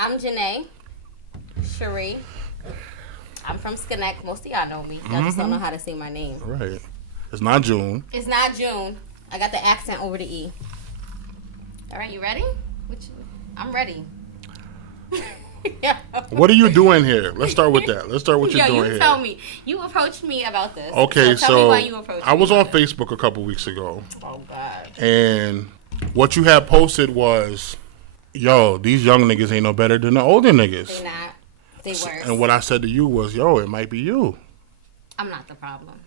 I'm Juné. Cherie. I'm from Schenectady. Most of y'all know me. Y'all just don't know how to say my name. Right. It's not June. It's not June. I got the accent over the E. All right, you ready? I'm ready. Yeah. What are you doing here? Let's start with that. Let's start with what you're doing here. You tell me. You approached me about this. Okay, so tell me why you approached me. I was on Facebook a couple weeks ago. Oh, God. And what you had posted was, yo, these young niggas ain't no better than the older niggas. They not. They worse. And what I said to you was, yo, it might be you. I'm not the problem.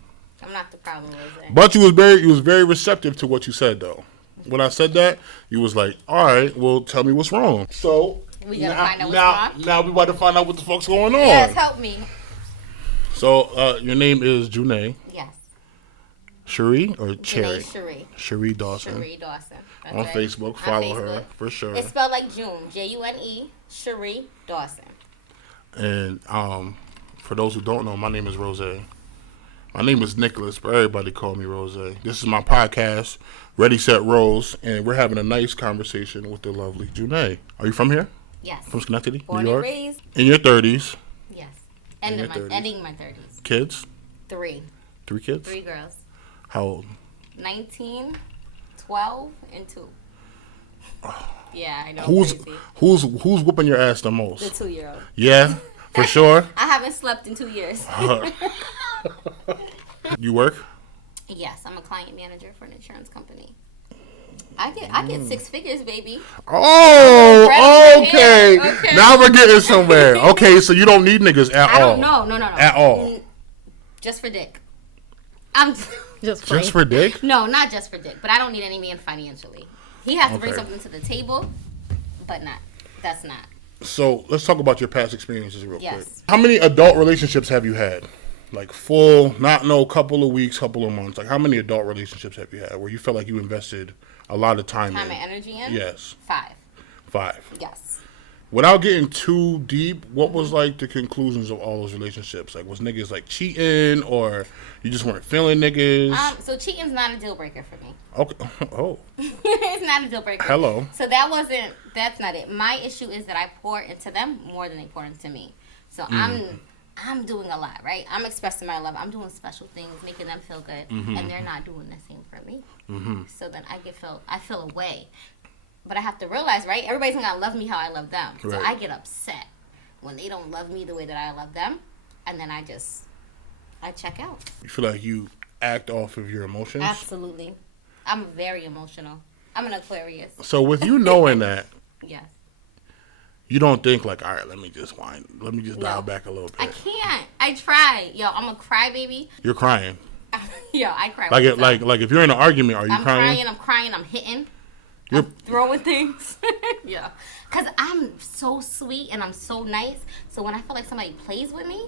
I'm not the problem, Roze. But you was very receptive to what you said, though. When I said that, you was like, all right, well, tell me what's wrong. So we gotta find out what's wrong. Now we about to find out what the fuck's going on. Yes, help me. So your name is Juné. Yes. Cherie or Cherry? Cherie. Cherie Dawson. Cherie Dawson. That's on Facebook. Follow her for sure. It's spelled like June. June. Cherie Dawson. And for those who don't know, my name is Rozay. My name is Nicholas, but everybody call me Rozay. This is my podcast, Ready, Set, Rose, and we're having a nice conversation with the lovely Juné. Are you from here? Yes. From Schenectady, Born New York? and raised. In your 30s? Yes. Ending my 30s. Kids? 3. 3 kids? 3 girls. How old? 19, 12, and 2. Yeah, I know. Who's whooping your ass the most? The 2-year-old. Yeah, for sure. I haven't slept in 2 years. You work? Yes, I'm a client manager for an insurance company. I get 6 figures, baby. Oh, okay. Now we're getting somewhere. Okay, so you don't need niggas at all. No. At all. Just for dick. I'm just for dick? No, not just for dick, but I don't need any man financially. He has to bring something to the table, but that's not. So let's talk about your past experiences real quick. Yes. How many adult relationships have you had? Like full, not no couple of weeks, couple of months. Like how many adult relationships have you had where you felt like you invested a lot of time in? And energy in? Yes. 5. Yes. Without getting too deep, what was like the conclusions of all those relationships? Like was niggas like cheating or you just weren't feeling niggas? So cheating's not a deal breaker for me. Okay. Oh. It's not a deal breaker. Hello. So that's not it. My issue is that I pour into them more than they pour into me. So I'm doing a lot, right? I'm expressing my love. I'm doing special things, making them feel good, and they're not doing the same for me. So then I feel away. But I have to realize, right? Everybody's not gonna love me how I love them. Right. So I get upset when they don't love me the way that I love them, and then I check out. You feel like you act off of your emotions? Absolutely. I'm very emotional. I'm an Aquarius. So with you knowing that, yes. You don't think like, all right, let me just dial back a little bit. I can't. I try. Yo, I'm a crybaby. You're crying. Yo, I cry. Like if you're in an argument, are you crying? I'm crying. I'm hitting. I'm throwing things. Yeah. Because I'm so sweet and I'm so nice. So when I feel like somebody plays with me.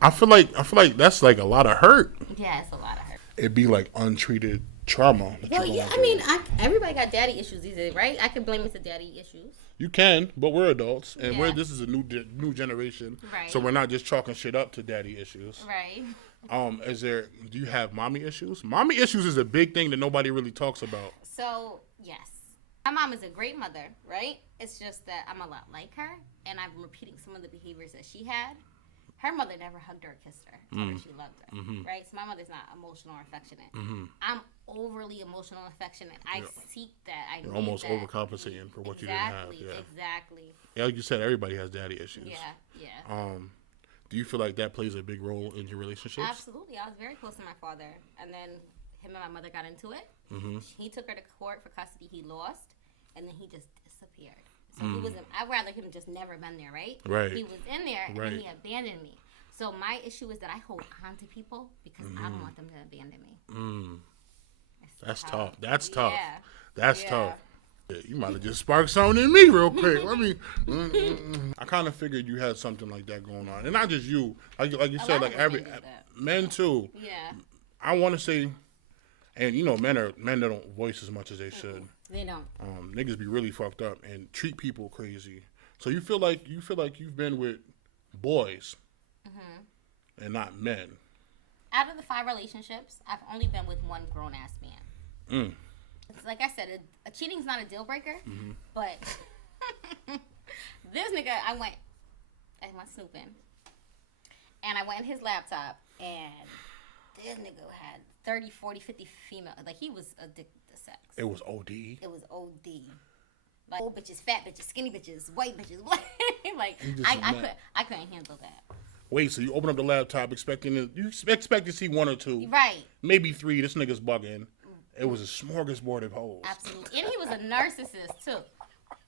I feel like that's like a lot of hurt. Yeah, it's a lot of hurt. It'd be like untreated trauma. Well, yeah, I mean, everybody got daddy issues these days, right? I can blame it to daddy issues. You can, but we're adults, and this is a new generation, right? So we're not just chalking shit up to daddy issues, right? Do you have mommy issues? Mommy issues is a big thing that nobody really talks about. So yes, my mom is a great mother, right? It's just that I'm a lot like her, and I'm repeating some of the behaviors that she had. Her mother never hugged her or kissed her. Told her she loved her, right? So my mother's not emotional or affectionate. I'm overly emotional and affectionate. I seek that. You're almost overcompensating for what you didn't have. Yeah. Exactly. Yeah, like you said, everybody has daddy issues. Yeah. Do you feel like that plays a big role in your relationships? Absolutely. I was very close to my father, and then him and my mother got into it. He took her to court for custody. He lost, and then he just disappeared. So he wasn't. I'd rather him just never been there, right? Right. He was in there and he abandoned me. So my issue is that I hold on to people because I don't want them to abandon me. That's tough. That's tough. Yeah. That's tough. Yeah, you might have just sparked something in me real quick. Let me. I kind of figured you had something like that going on, and not just you. Like you said, like every men too. Yeah. I want to say, and you know, men that don't voice as much as they should. They don't. Niggas be really fucked up and treat people crazy. So you feel like you've been with boys and not men. Out of the 5 relationships, I've only been with one grown ass man. It's like I said, cheating's not a deal breaker, but this nigga, I went snooping. And I went in his laptop, and this nigga had 30, 40, 50 female. Like, he was addicted to sex. It was OD? It was OD. Like, old bitches, fat bitches, skinny bitches, white bitches. Like, I couldn't handle that. Wait, so you open up the laptop expecting to see one or two. Right. Maybe three. This nigga's bugging. It was a smorgasbord of hoes. Absolutely. And he was a narcissist, too.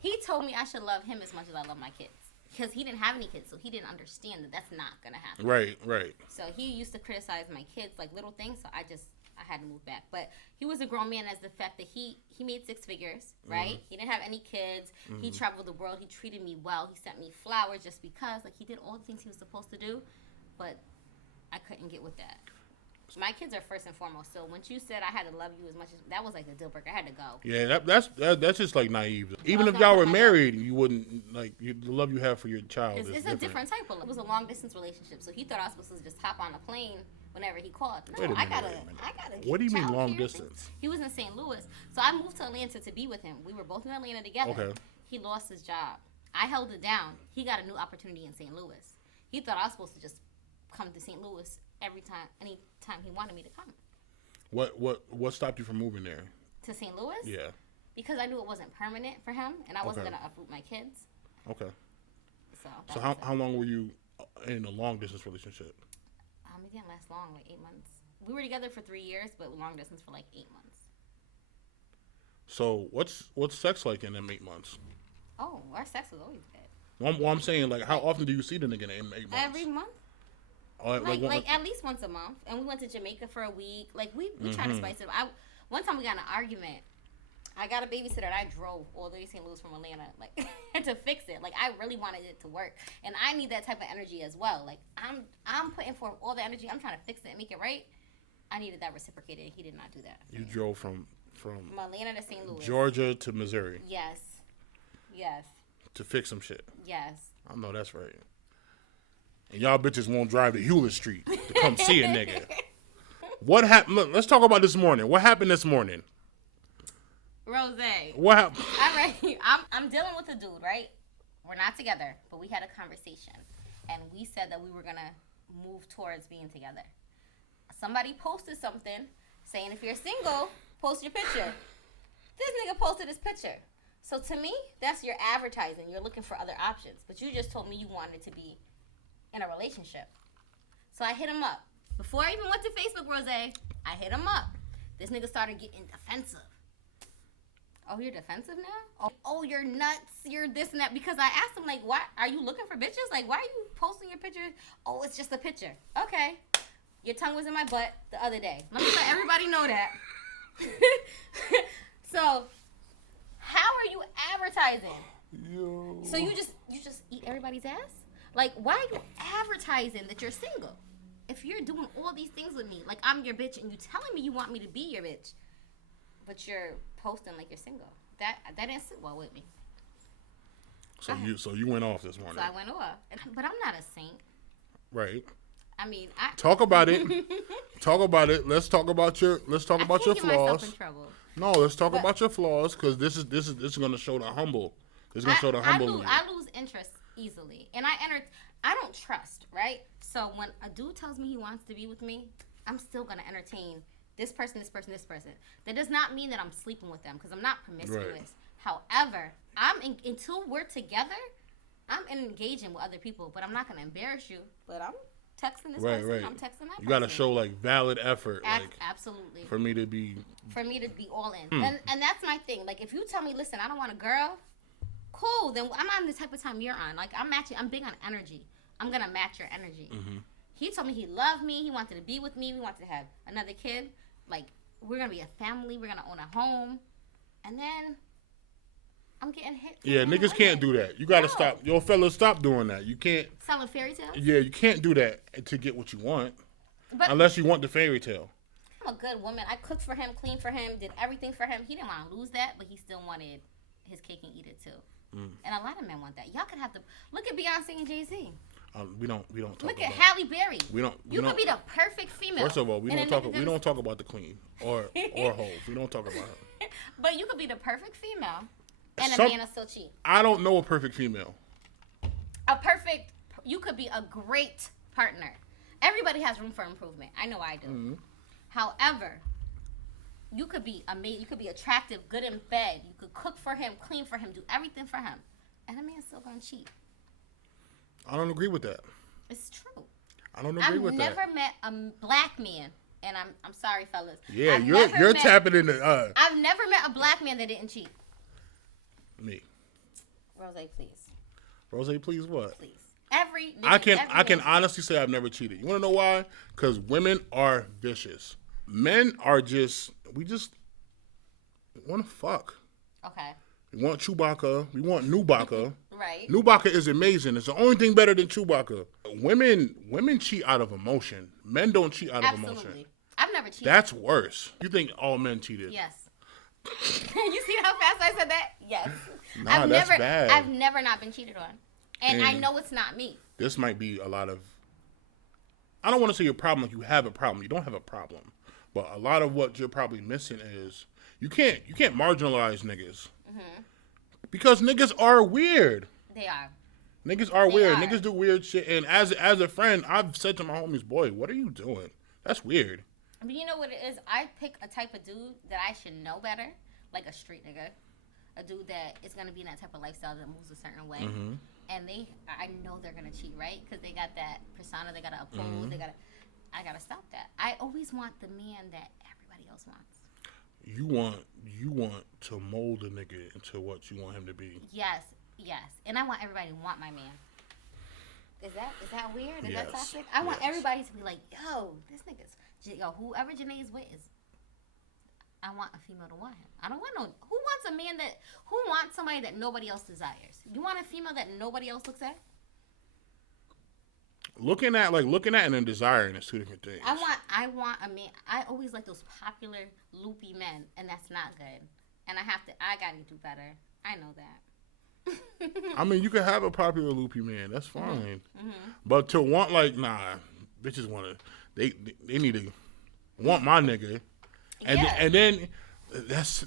He told me I should love him as much as I love my kids. Because he didn't have any kids, so he didn't understand that that's not going to happen. Right. So he used to criticize my kids, like little things, so I had to move back. But he was a grown man as the fact that he made 6 figures, right? Mm-hmm. He didn't have any kids. Mm-hmm. He traveled the world. He treated me well. He sent me flowers just because. Like, he did all the things he was supposed to do, but I couldn't get with that. My kids are first and foremost. So once you said I had to love you as much as that was like a deal breaker, I had to go. Yeah, that's just like naive. Even if y'all were married, you wouldn't the love you have for your child. It's a different type of love. It was a long distance relationship, so he thought I was supposed to just hop on a plane whenever he called. No, I gotta. What do you mean long distance? He was in St. Louis, so I moved to Atlanta to be with him. We were both in Atlanta together. Okay. He lost his job. I held it down. He got a new opportunity in St. Louis. He thought I was supposed to just come to St. Louis anytime he wanted me to come. What stopped you from moving there? To St. Louis? Yeah. Because I knew it wasn't permanent for him, and I wasn't gonna uproot my kids. Okay. So how long were you in a long distance relationship? It didn't last long, like 8 months. We were together for 3 years, but long distance for like 8 months. So what's sex like in them 8 months? Oh, our sex was always good. Well, I'm saying, like, how often do you see the nigga in 8 months? Every month. Like at least once a month. And we went to Jamaica for a week. Like, we tried to spice it up. One time we got in an argument. I got a babysitter and I drove all the way to St. Louis from Atlanta, like, to fix it. Like, I really wanted it to work. And I need that type of energy as well. Like, I'm putting forth all the energy. I'm trying to fix it and make it right. I needed that reciprocated. He did not do that. You drove from Atlanta to St. Louis. Georgia to Missouri. Yes. To fix some shit. Yes. I know that's right. And y'all bitches won't drive to Hewlett Street to come see a nigga. What happened? Look, let's talk about this morning. What happened this morning? Rozay. What happened? All right. I'm dealing with a dude, right? We're not together, but we had a conversation. And we said that we were going to move towards being together. Somebody posted something saying if you're single, post your picture. This nigga posted his picture. So to me, that's your advertising. You're looking for other options. But you just told me you wanted to be in a relationship. So I hit him up. Before I even went to Facebook, Rozay, I hit him up. This nigga started getting defensive. Oh, you're defensive now? Oh, you're nuts. You're this and that. Because I asked him, like, why are you looking for bitches? Like, why are you posting your pictures? Oh, it's just a picture. Okay. Your tongue was in my butt the other day. Let me let everybody know that. So, how are you advertising? Yo. So you just eat everybody's ass? Like, why are you advertising that you're single? If you're doing all these things with me, like I'm your bitch, and you telling me you want me to be your bitch, but you're posting like you're single. That didn't sit well with me. So you went off this morning. So I went off, but I'm not a saint. Right. I mean, talk about it. Talk about it. Let's talk about your flaws. Get myself in trouble. No, let's talk about your flaws because this is going to show the humble. It's going to show the humble. I lose interest easily, and I don't trust. Right. So when a dude tells me he wants to be with me, I'm still going to entertain this person. That does not mean that I'm sleeping with them because I'm not promiscuous. Right. However, until we're together, I'm engaging with other people, but I'm not going to embarrass you. But I'm texting this person. Right. I'm texting that person. You got to show like valid effort. Absolutely. For me to be all in. And that's my thing. Like if you tell me, listen, I don't want a girl, cool. Then I'm on the type of time you're on. Like I'm big on energy. I'm going to match your energy. Mm-hmm. He told me he loved me. He wanted to be with me. We wanted to have another kid. Like we're going to be a family. We're going to own a home. And then I'm getting hit. Yeah, niggas can't do that. You gotta stop. Yo, fellas, stop doing that. You can't. Selling fairy tales? Yeah, you can't do that to get what you want. Unless you want the fairy tale. I'm a good woman. I cooked for him, cleaned for him, did everything for him. He didn't want to lose that, but he still wanted his cake and eat it too. And a lot of men want that. Y'all could have to look at Beyonce and Jay-Z. We don't talk. Look at Halle Berry. You could be the perfect female. First of all, we don't talk about the queen or Hov. We don't talk about her. But you could be the perfect female. And a man will still cheat. I don't know a perfect female. You could be a great partner. Everybody has room for improvement. I know I do. Mm-hmm. However, you could be amazing. You could be attractive, good in bed. You could cook for him, clean for him, do everything for him, and a man's still gonna cheat. I don't agree with that. It's true. I don't agree with that. I've never met a black man, and I'm sorry, fellas. Yeah, you're tapping into. I've never met a black man that didn't cheat. Me. Rozay, please. Rozay, please what? Please. I can honestly say I've never cheated. You want to know why? Because women are vicious. Men are we just want to fuck. Okay. We want Chewbacca. We want Nubaka. Right. Nubaka is amazing. It's the only thing better than Chewbacca. Women cheat out of emotion. Men don't cheat out of emotion. I've never cheated. That's worse. You think all men cheated? Yes. You see how fast I said that? Yes. Nah, that's bad. I've never not been cheated on. And I know it's not me. This might be a lot of... I don't want to say your problem like you have a problem. You don't have a problem. But a lot of what you're probably missing is... You can't marginalize niggas. Mm-hmm. Because niggas are weird. They are. Niggas are weird. Niggas do weird shit. And as a friend, I've said to my homies, boy, what are you doing? That's weird. But you know what it is? I pick a type of dude that I should know better. Like a street nigga. A dude that is going to be in that type of lifestyle that moves a certain way. Mm-hmm. And I know they're going to cheat, right? Because they got that persona they got to uphold. Mm-hmm. I got to stop that. I always want the man that everybody else wants. You want to mold a nigga into what you want him to be. Yes. And I want everybody to want my man. Is that weird? Is that toxic? I want everybody to be like, yo, this nigga's... Yo, whoever Juné's with is... I want a female to want him. I don't want no... Who wants a man that... Who wants somebody that nobody else desires? You want a female that nobody else looks at? Looking at and then desiring is two different things. I want a man... I always like those popular loopy men, and that's not good. And I gotta do better. I know that. I mean, you can have a popular loopy man. That's fine. Mm-hmm. But to want bitches want to... They need to want my nigga. And then that's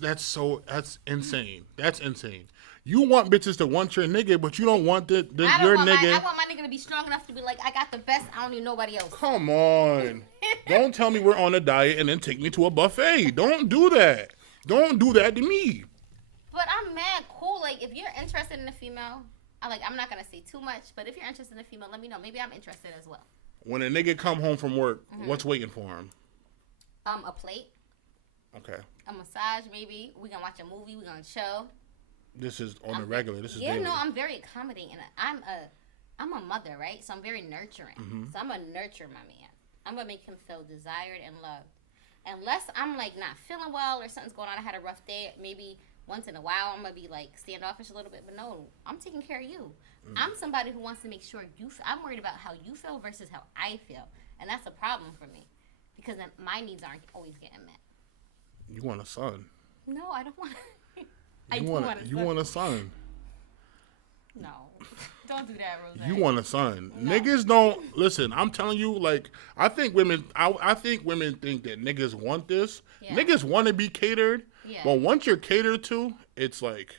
insane. That's insane. You want bitches to want your nigga, but you don't want your nigga. I want my nigga to be strong enough to be like, I got the best. I don't need nobody else. Come on. Don't tell me we're on a diet and then take me to a buffet. Don't do that. Don't do that to me. But I'm mad cool. Like, if you're interested in a female, I'm not going to say too much, but if you're interested in a female, let me know. Maybe I'm interested as well. When a nigga come home from work, what's waiting for him? A plate. Okay. A massage, maybe. We gonna watch a movie. We gonna chill. This is on the regular. This is daily. No, I'm very accommodating. I'm a mother, right? So I'm very nurturing. Mm-hmm. So I'm gonna nurture my man. I'm gonna make him feel desired and loved. Unless I'm not feeling well or something's going on. I had a rough day. Maybe once in a while I'm gonna be standoffish a little bit. But no, I'm taking care of you. Mm-hmm. I'm somebody who wants to make sure I'm worried about how you feel versus how I feel, and that's a problem for me because then my needs aren't always getting met. You want a son? No, I don't want. You want a son? No, don't do that, Rozay. You want a son? No. Niggas don't listen. I'm telling you, I think women. I think women think that niggas want this. Yeah. Niggas want to be catered. Yeah. But once you're catered to, it's like,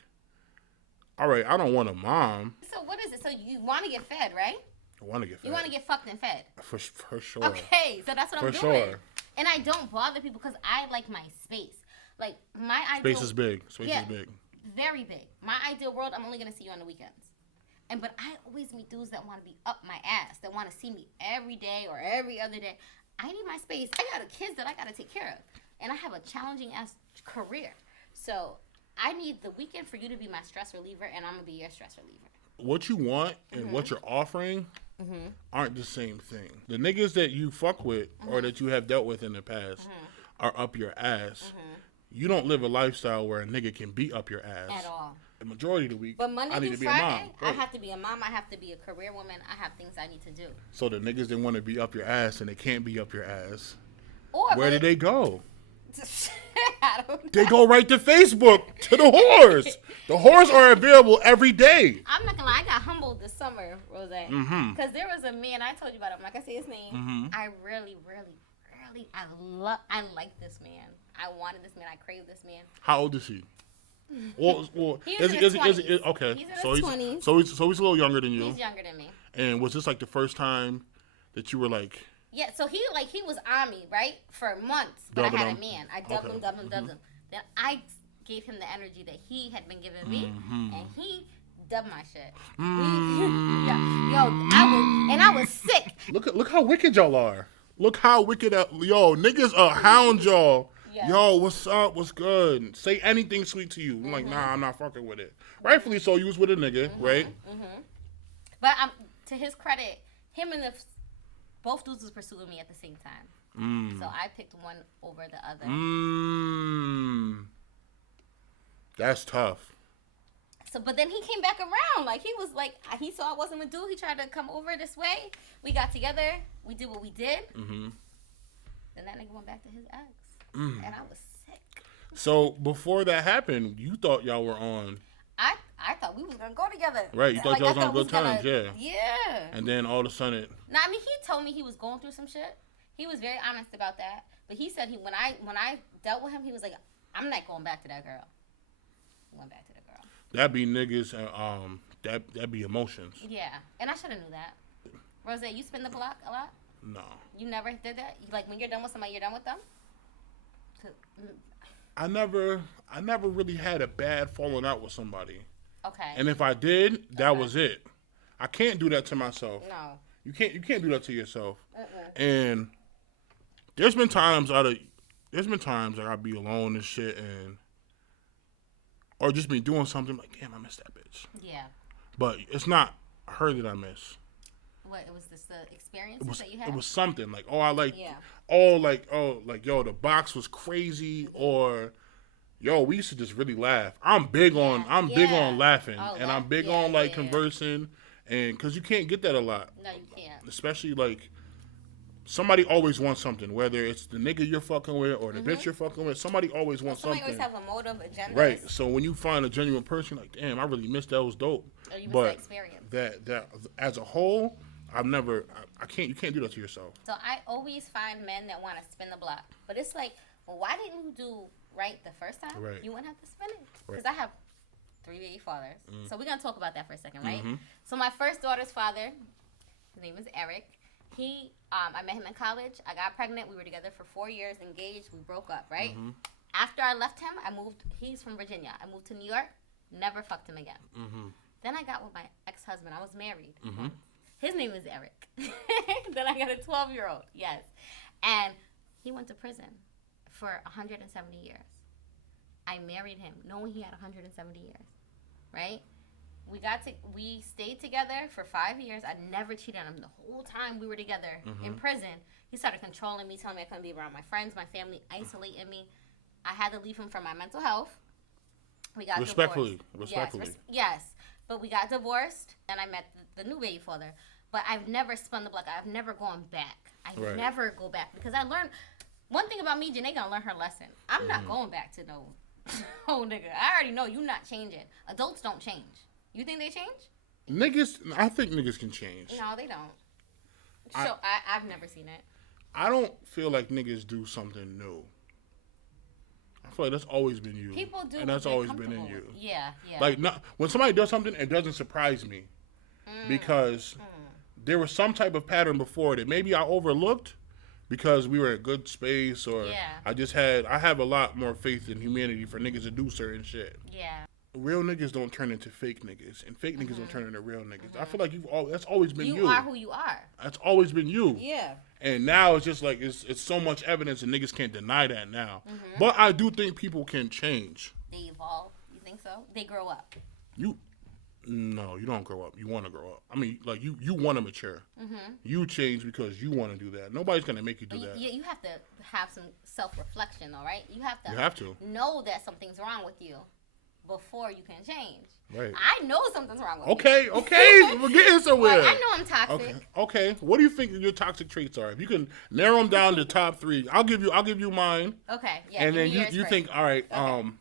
all right, I don't want a mom. So what is it? So you want to get fed, right? I want to get fed. You want to get fucked and fed. For sure. Okay, so that's what I'm doing. For sure. And I don't bother people because I like my space. My ideal... Space is big. Space is big. Very big. My ideal world, I'm only going to see you on the weekends. But I always meet dudes that want to be up my ass, that want to see me every day or every other day. I need my space. I got kids that I got to take care of. And I have a challenging-ass career. So I need the weekend for you to be my stress reliever, and I'm going to be your stress reliever. What you want and what you're offering aren't the same thing. The niggas that you fuck with or that you have dealt with in the past are up your ass. You don't live a lifestyle where a nigga can be up your ass. At all. The majority of the week, but Monday I need to be Friday, a mom. I have to be a mom. I have to be a career woman. I have things I need to do. So the niggas that want to be up your ass and they can't be up your ass, where do they go? I don't know. They go right to Facebook, to the whores. The whores are available every day. I'm not gonna lie, I got humbled this summer, Rozay. Because there was a man, I told you about him, like I say his name. I really, I like this man. I wanted this man. I craved this man. How old is he? Well, he's in his 20s. Okay. He's in his 20s. So he's a little younger than you. He's younger than me. And was this like the first time that you were like? Yeah, so he was on me, right? For months. But I had a man. I dubbed him. Then I gave him the energy that he had been giving me, and he dubbed my shit. I was sick. Look how wicked y'all are. Look how wicked, niggas hound y'all. Yes. Yo, what's up? What's good? Say anything sweet to you. I'm like, nah, I'm not fucking with it. Rightfully so, you was with a nigga, right? But to his credit, him and both dudes was pursuing me at the same time. So I picked one over the other. That's tough. So, but then he came back around. Like, he was like, he saw I wasn't a dude. He tried to come over this way. We got together. We did what we did. Then that nigga went back to his ex. And I was sick. So, before that happened, you thought y'all were on... I thought we was going to go together. Right, you thought y'all was on good terms, yeah. Yeah. And then all of a sudden... Nah, I mean, he told me he was going through some shit. He was very honest about that. But he said when I dealt with him, he was like, I'm not going back to that girl. He went back to the girl. That'd be niggas, that'd be emotions. Yeah, and I should have knew that. Roze, you spin the block a lot? No. You never did that? Like, when you're done with somebody, you're done with them? I never really had a bad falling out with somebody. Okay. And if I did, that was it. I can't do that to myself. No. You can't do that to yourself. And there's been times like I'll be alone and shit, or just be doing something like, damn, I miss that bitch. Yeah. But it's not her that I miss. What, it was just the experiences that you had? It was something like, the box was crazy, or we used to just really laugh. I'm big on laughing, and I'm big on conversing, and because you can't get that a lot. No, you can't. Especially like somebody always wants something, whether it's the nigga you're fucking with or the bitch you're fucking with. Somebody always wants something. Somebody always have a motive, agenda. Right. So when you find a genuine person, like, damn, I really missed that. It was dope. Or you miss the experience. That as a whole, I can't. You can't do that to yourself. So I always find men that want to spin the block, but it's like, well, why didn't you do right the first time? Right. You wouldn't have to spin it. Because Right. I have 3 baby fathers. So we're gonna talk about that for a second, right? So my first daughter's father, his name is Eric. I met him in college. I got pregnant. We were together for 4 years, engaged. We broke up, right? After I left him, he's from Virginia. I moved to New York. Never fucked him again. Then I got with my ex-husband. I was married. His name is Eric. Then I got a 12-year-old. Yes. And he went to prison for 170 years. I married him knowing he had 170 years. Right? We stayed together for 5 years. I never cheated on him the whole time we were together in prison. He started controlling me, telling me I couldn't be around my friends, my family, isolating me. I had to leave him for my mental health. We got divorced. Respectfully. Yes. But we got divorced, and I met the new baby father. But I've never spun the block. I've never gone back. I never go back. Because I learned, one thing about me, Juné gonna learn her lesson. I'm not going back to no nigga. I already know you not changing. Adults don't change. You think they change? Niggas, I think niggas can change. No, they don't. So I've never seen it. I don't feel like niggas do something new. I feel like that's always been you. People do, and that's always been in you. Yeah. Like, when somebody does something, it doesn't surprise me because there was some type of pattern before that maybe I overlooked because we were in a good space, or I have a lot more faith in humanity for niggas to do certain shit. Yeah. Real niggas don't turn into fake niggas, and fake niggas don't turn into real niggas. I feel like that's always been you. You are who you are. That's always been you. Yeah. And now it's just like it's so much evidence, and niggas can't deny that now. But I do think people can change. They evolve. You think so? They grow up. No, you don't grow up. You want to grow up. I mean, like you want to mature. You change because you want to do that. Nobody's gonna make you do that. You have to have some self-reflection, though, right? You have to know that something's wrong with you before you can change. Right. I know something's wrong with me. Okay, we're getting somewhere. Like, I know I'm toxic. Okay. What do you think your toxic traits are? If you can narrow them down to top 3, I'll give you mine. Okay. Yeah. And then you think, all right, okay.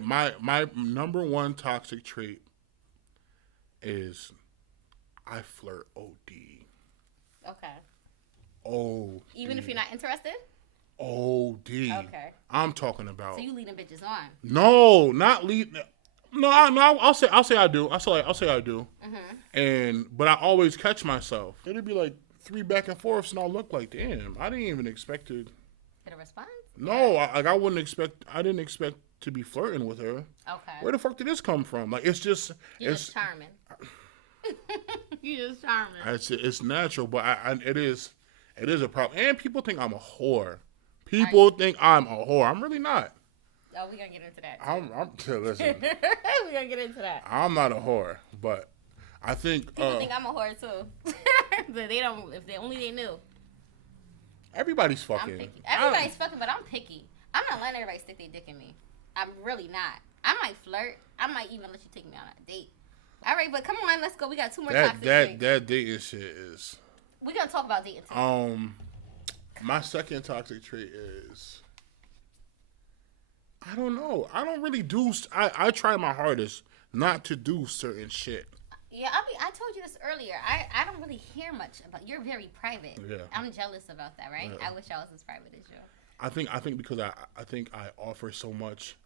My number 1 toxic trait is I flirt OD. Okay. OD. Even if you're not interested? OD. Okay. I'm talking about. So you leading bitches on? No, not lead. No. I'll say I do. I'll say I do. But I always catch myself. It'd be like 3 back and forths, and I'll look like, damn, I didn't even expect to get a response. No, I wouldn't expect. I didn't expect to be flirting with her. Okay. Where the fuck did this come from? Like it's just. You're just charming. You're just charming. It's natural, but it is a problem. And people think I'm a whore. People think I'm a whore. I'm really not. Oh, we're gonna get into that. Listen. We're gonna get into that. I'm not a whore, but I think people think I'm a whore too. But they don't. If they only knew. Everybody's fucking. I'm picky. Everybody's fucking, but I'm picky. I'm not letting everybody stick their dick in me. I'm really not. I might flirt. I might even let you take me on a date. All right, but come on, let's go. We got 2 more toxic traits. That dating shit is. We're gonna talk about dating too. My second toxic trait is. I don't know. I don't really do. I try my hardest not to do certain shit. Yeah, I told you this earlier. I don't really hear much about. You're very private. Yeah. I'm jealous about that, right? Yeah. I wish I was as private as you. I think because I think I offer so much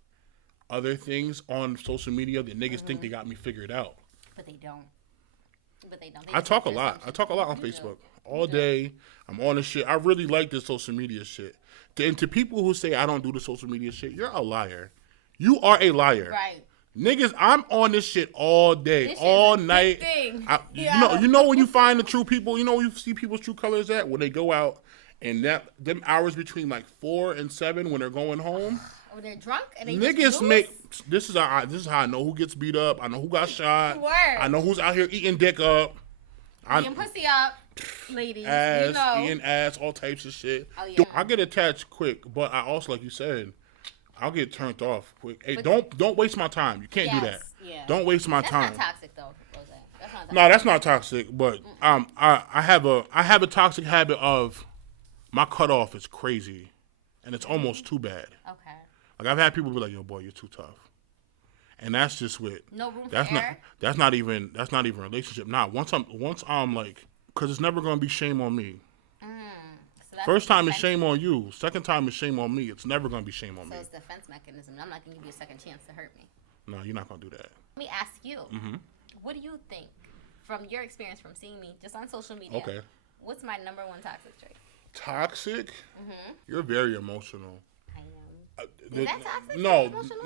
other things on social media that niggas think they got me figured out. But they don't. I talk a lot. I talk a lot on Facebook. All day. I'm on the shit. I really like this social media shit. And to people who say I don't do the social media shit, you're a liar. You are a liar. Right. Niggas, I'm on this shit all day, all night. You know when you find the true people, you know when you see people's true colors at when they go out and them hours between like 4 and 7 when they're going home. When they're drunk and they niggas make this is how I know who gets beat up. I know who got shot. Word. I know who's out here eating dick up. Eating pussy up, ladies. Ass, you know. eating ass, all types of shit. Oh, yeah. I get attached quick, but I also, like you said, I'll get turned off quick. Hey, don't waste my time. You can't do that. Yeah. Don't waste my time. That's not toxic though, Roze. That's not toxic. No, that's not toxic. But I have a toxic habit of my cutoff is crazy, and it's almost too bad. Okay. Like I've had people be like, "Yo, boy, you're too tough," and that's just with no room that's for not error? that's not even a relationship. Nah, once I'm like, because it's never gonna be shame on me. So First time is shame on you. Second time is shame on me. It's never gonna be shame on me. So it's a defense mechanism. I'm not gonna give you a second chance to hurt me. No, you're not gonna do that. Let me ask you. Mm-hmm. What do you think, from your experience from seeing me just on social media? Okay. What's my number one toxic trait? Toxic? Mm-hmm. You're very emotional. I am. Is that toxic?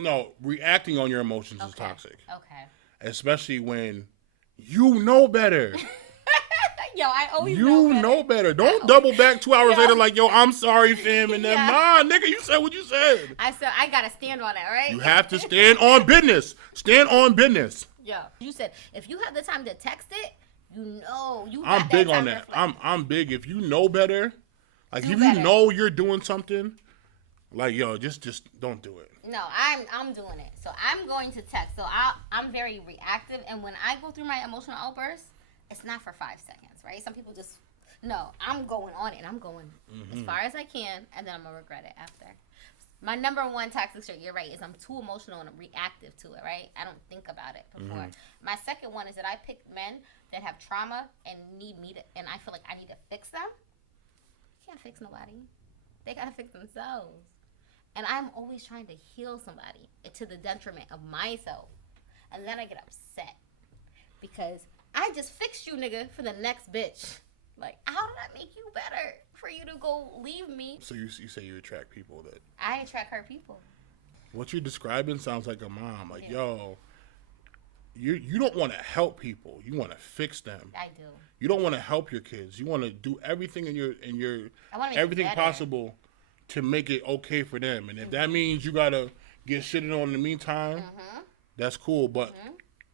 No. Reacting on your emotions is toxic. Okay. Especially when you know better. Yo, I always know better. Don't double back 2 hours later like, yo, I'm sorry, fam. And then, nah, nigga, you said what you said. I said, I got to stand on that, right? You have to stand on business. Stand on business. Yeah. You said, if you have the time to text it, you know. I'm big on that. I'm big. If you know better, like if you know you're doing something, like, yo, just don't do it. No, I'm doing it. So I'm going to text. So I'm very reactive. And when I go through my emotional outbursts, it's not for 5 seconds, right? Some people just, no, I'm going on it. And I'm going as far as I can. And then I'm going to regret it after. My number one toxic trait, you're right, is I'm too emotional and I'm reactive to it, right? I don't think about it before. My second one is that I pick men that have trauma and need me to, and I feel like I need to fix them. I can't fix nobody. They got to fix themselves. And I'm always trying to heal somebody to the detriment of myself. And then I get upset because I just fixed you, nigga, for the next bitch. Like, how did I make you better for you to go leave me? So you say you attract people that... I attract hurt people. What you're describing sounds like a mom. Like, yo, you don't want to help people. You want to fix them. I do. You don't want to help your kids. You want to do everything in your everything possible to make it okay for them. And if that means you got to get shitted on in the meantime, that's cool. But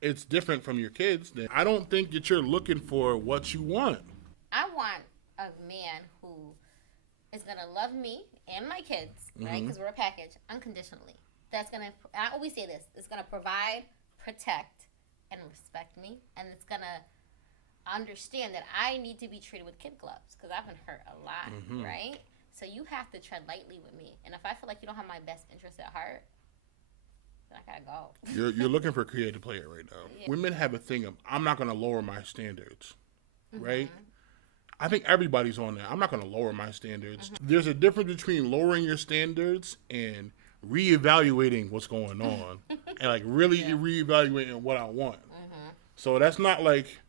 it's different from your kids. Then I don't think that you're looking for what you want. I want a man who is going to love me and my kids, right? Because we're a package, unconditionally. That's going to, I always say this, it's going to provide, protect, and respect me. And it's going to understand that I need to be treated with kid gloves because I've been hurt a lot, right? So you have to tread lightly with me. And if I feel like you don't have my best interest at heart, then I got to go. You're looking for a creative player right now. Yeah. Women have a thing of, I'm not going to lower my standards, right? I think everybody's on that. I'm not going to lower my standards. There's a difference between lowering your standards and reevaluating what's going on and like really reevaluating what I want. So that's not like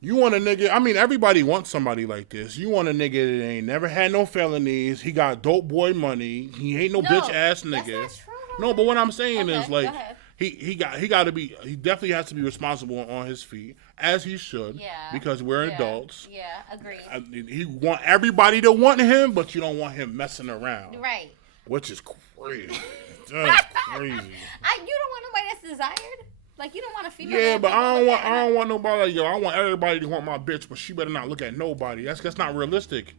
You want a nigga, I mean, everybody wants somebody like this. You want a nigga that ain't never had no felonies. He got dope boy money. He ain't no bitch ass nigga. That's not true. No, but what I'm saying Okay, is like go ahead. he got to be, he definitely has to be responsible on his feet, as he should. Yeah. Because we're adults. Yeah, agreed. He want everybody to want him, but you don't want him messing around. Right. Which is crazy. That's crazy. You don't want nobody that's desired? Like, you don't want a female. Yeah, but I don't want nobody like, yo, I want everybody to want my bitch, but she better not look at nobody. That's not realistic.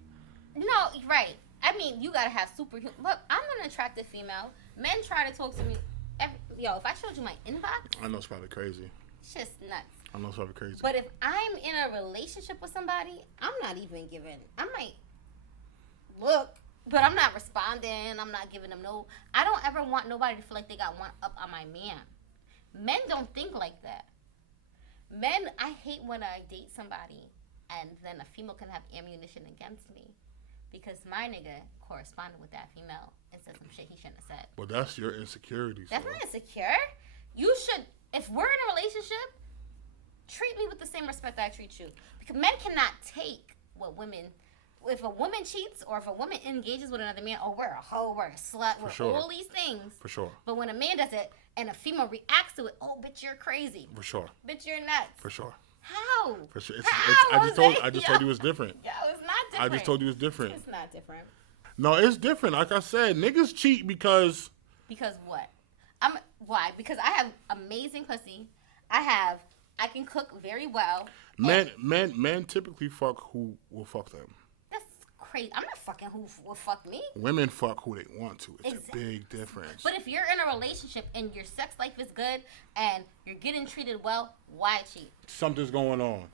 No, right. I mean, you gotta have superhuman. Look, I'm an attractive female. Men try to talk to me. If I showed you my inbox, I know it's probably crazy. it's just nuts. I know it's probably crazy. But if I'm in a relationship with somebody, I'm not even giving. I might look, but I'm not responding. I'm not giving them no. I don't ever want nobody to feel like they got one up on my man. Men don't think like that. Men, I hate when I date somebody and then a female can have ammunition against me because my nigga corresponded with that female and said some shit he shouldn't have said. Well, that's your insecurity. That's not insecure. You should, if we're in a relationship, treat me with the same respect that I treat you. Because men cannot take what women. If a woman cheats or if a woman engages with another man, oh, we're a hoe, we're a slut, we're all these things. For sure. But when a man does it and a female reacts to it, oh, bitch, you're crazy. For sure. Bitch, you're nuts. For sure. How? For sure. How? I just told you it's different. Yo, it's not different. I just told you it's different. It's not different. No, it's different. Like I said, niggas cheat because. Because what? Why? Because I have amazing pussy. I can cook very well. Men typically fuck who will fuck them. That's crazy. I'm not fucking who will fuck me. Women fuck who they want to. It's a big difference. But if you're in a relationship and your sex life is good and you're getting treated well, why cheat? Something's going on.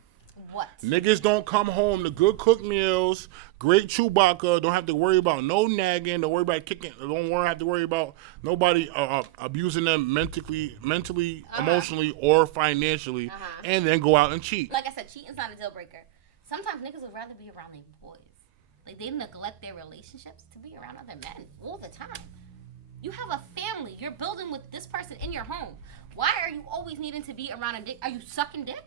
What? Niggas don't come home to good cooked meals, great Chewbacca, don't have to worry about no nagging, don't worry about kicking, have to worry about nobody abusing them mentally, emotionally, or financially, and then go out and cheat. Like I said, cheating's not a deal breaker. Sometimes niggas would rather be around their boys. Like, they neglect their relationships to be around other men all the time. You have a family. You're building with this person in your home. Why are you always needing to be around a dick? Are you sucking dick?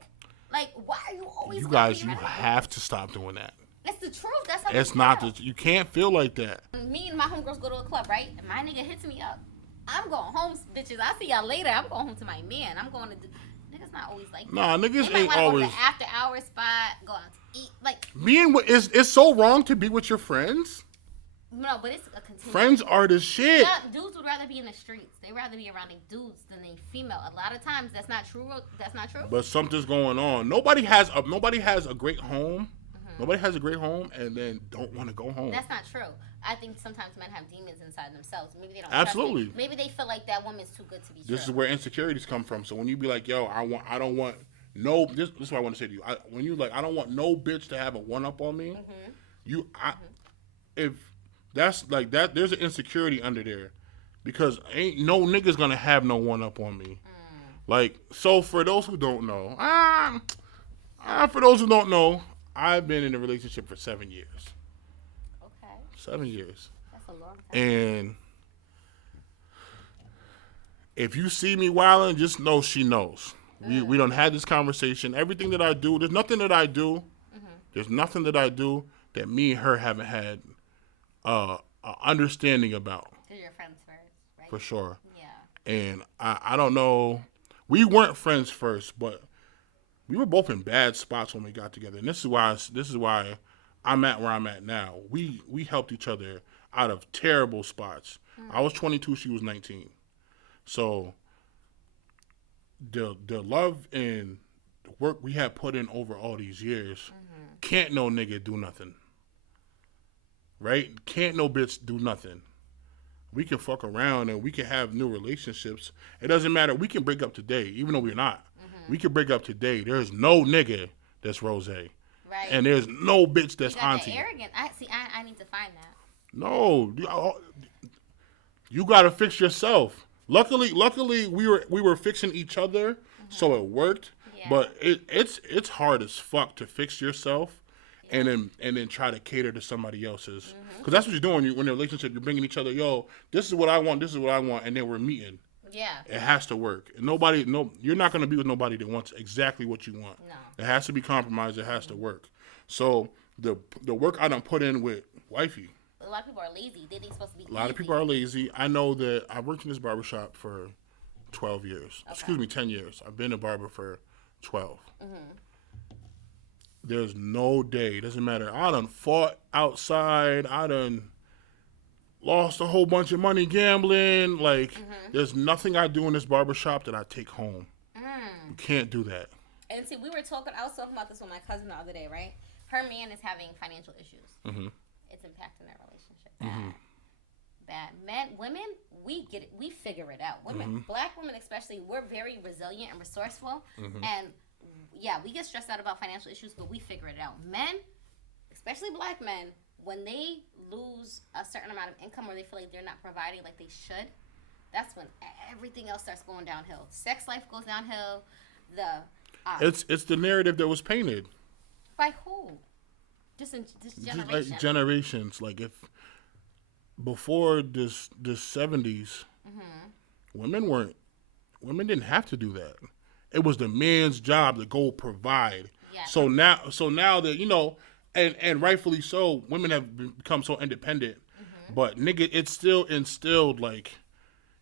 Like, why are you always? You guys, you have to stop doing that. It's the truth. That's how it's not. You can't feel like that. Me and my homegirls go to a club, right? And my nigga hits me up. I'm going home, bitches. I'll see y'all later. I'm going home to my man. I'm going to do. Niggas not always like that. Nah, niggas they ain't always. Go to the after hour spot, go out to eat. Like, being with it's so wrong to be with your friends. No, but it's a continuum. Friends are the shit. Yeah, dudes would rather be in the streets. They rather be around the dudes than the female. A lot of times, that's not true. That's not true. But something's going on. Nobody has a great home. Nobody has a great home and then don't want to go home. That's not true. I think sometimes men have demons inside themselves. Maybe they don't. Absolutely. Trust me. Maybe they feel like that woman's too good to be true. This is where insecurities come from. So when you be like, yo, I don't want no. This is what I want to say to you. When you like, I don't want no bitch to have a one up on me. If that's like that, there's an insecurity under there, because ain't no nigga's gonna have no one up on me. Like, so for those who don't know, I've been in a relationship for 7 years. Okay. 7 years. That's a long time. And if you see me wilding, just know she knows. We done had this conversation. Everything that I do, there's nothing that I do. There's nothing that I do that me and her haven't had understanding about. Because you're friends first, right? For sure. Yeah. And I don't know. We weren't friends first, but we were both in bad spots when we got together. And this is why I'm at where I'm at now. We helped each other out of terrible spots. I was 22, she was 19. So the love and the work we had put in over all these years, can't no nigga do nothing. Right? Can't no bitch do nothing. We can fuck around and we can have new relationships. It doesn't matter. We can break up today, even though we're not. We can break up today. There's no nigga that's Roze. Right. And there's no bitch that's auntie. Arrogant. I need to find that. No. You gotta fix yourself. Luckily we were fixing each other, so it worked. Yeah. But it's hard as fuck to fix yourself. And then try to cater to somebody else's, because that's what you're doing when you're in a relationship. You're bringing each other, yo, this is what I want, and then we're meeting. Yeah. It has to work. You're not going to be with nobody that wants exactly what you want. No. It has to be compromised. It has to work. So the work I done put in with wifey. A lot of people are lazy. They think it's supposed to be A lot of people are lazy. I know that I worked in this barbershop for 12 years. Okay. Excuse me, 10 years. I've been a barber for 12. Mm-hmm. There's no day. Doesn't matter. I done fought outside. I done lost a whole bunch of money gambling. Like, there's nothing I do in this barbershop that I take home. You can't do that. And see, I was talking about this with my cousin the other day, right? Her man is having financial issues. Mm-hmm. It's impacting their relationship. Bad. Women, we get it. We figure it out. Women, black women especially, we're very resilient and resourceful. And yeah, we get stressed out about financial issues, but we figure it out. Men, especially black men, when they lose a certain amount of income or they feel like they're not providing like they should, that's when everything else starts going downhill. Sex life goes downhill. It's the narrative that was painted. By who? Just in this generation. Like generations. Like if before this 70s, women didn't have to do that. It was the man's job to go provide. Yeah. So now that and rightfully so, women have become so independent. But nigga, it's still instilled like,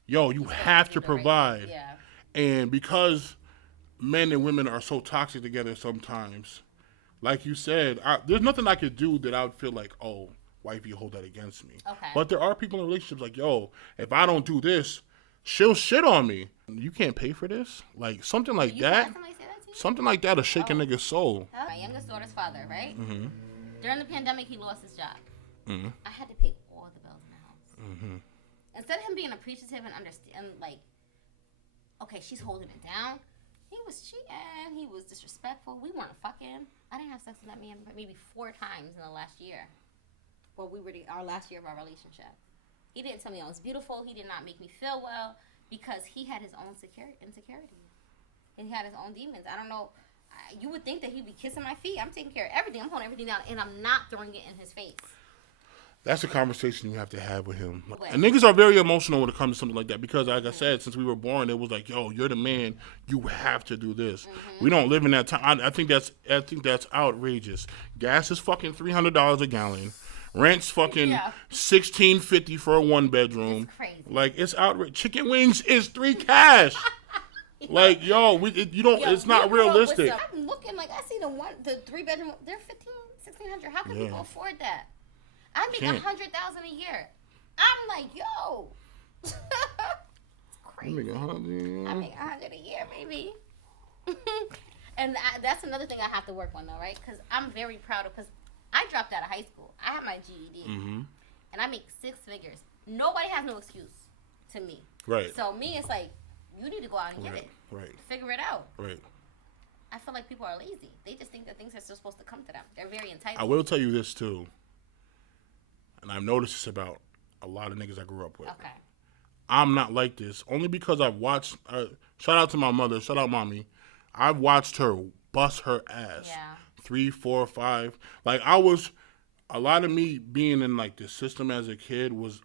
yo, you have to provide. Yeah. And because men and women are so toxic together sometimes, like you said, there's nothing I could do that I would feel like, oh, wifey, hold that against me. Okay. But there are people in relationships like, yo, if I don't do this, she'll shit on me. You can't pay for this? Like, something like that. Something like that'll shake a nigga's soul. My youngest daughter's father, right? Mm-hmm. During the pandemic, he lost his job. Mm-hmm. I had to pay all the bills in the house. Mm-hmm. Instead of him being appreciative and understand, like, okay, she's holding it down, he was cheating. He was disrespectful. We weren't fucking. I didn't have sex with that man maybe 4 times in the last year. Well, our last year of our relationship. He didn't tell me I was beautiful. He did not make me feel well because he had his own insecurities. And he had his own demons. I don't know. You would think that he'd be kissing my feet. I'm taking care of everything. I'm holding everything down, and I'm not throwing it in his face. That's a conversation you have to have with him. And niggas are very emotional when it comes to something like that because, like I said, since we were born, it was like, yo, you're the man. You have to do this. Mm-hmm. We don't live in that time. I think that's outrageous. Gas is fucking $300 a gallon. Rent's fucking $1,650 for a 1-bedroom. It's crazy. Like, it's outrageous. Chicken wings is $3 cash. Like, yo, it's not realistic. I'm looking like I see the 3-bedroom. They're $1,600. How can people afford that? I make $100,000 a year. I'm like, yo, it's crazy. I make $100 a year, baby. And that's another thing I have to work on, though, right? Because I'm very proud of. Because I dropped out of high school. I have my GED, and I make 6 figures. Nobody has no excuse to me. Right. So me, it's like you need to go out and get it. Right. Figure it out. Right. I feel like people are lazy. They just think that things are still supposed to come to them. They're very entitled. I will tell you this too. And I've noticed this about a lot of niggas I grew up with. Okay. I'm not like this only because I've watched. Shout out to my mother. Shout out mommy. I've watched her bust her ass. Yeah. 3, 4, 5. Like a lot of me being in like the system as a kid was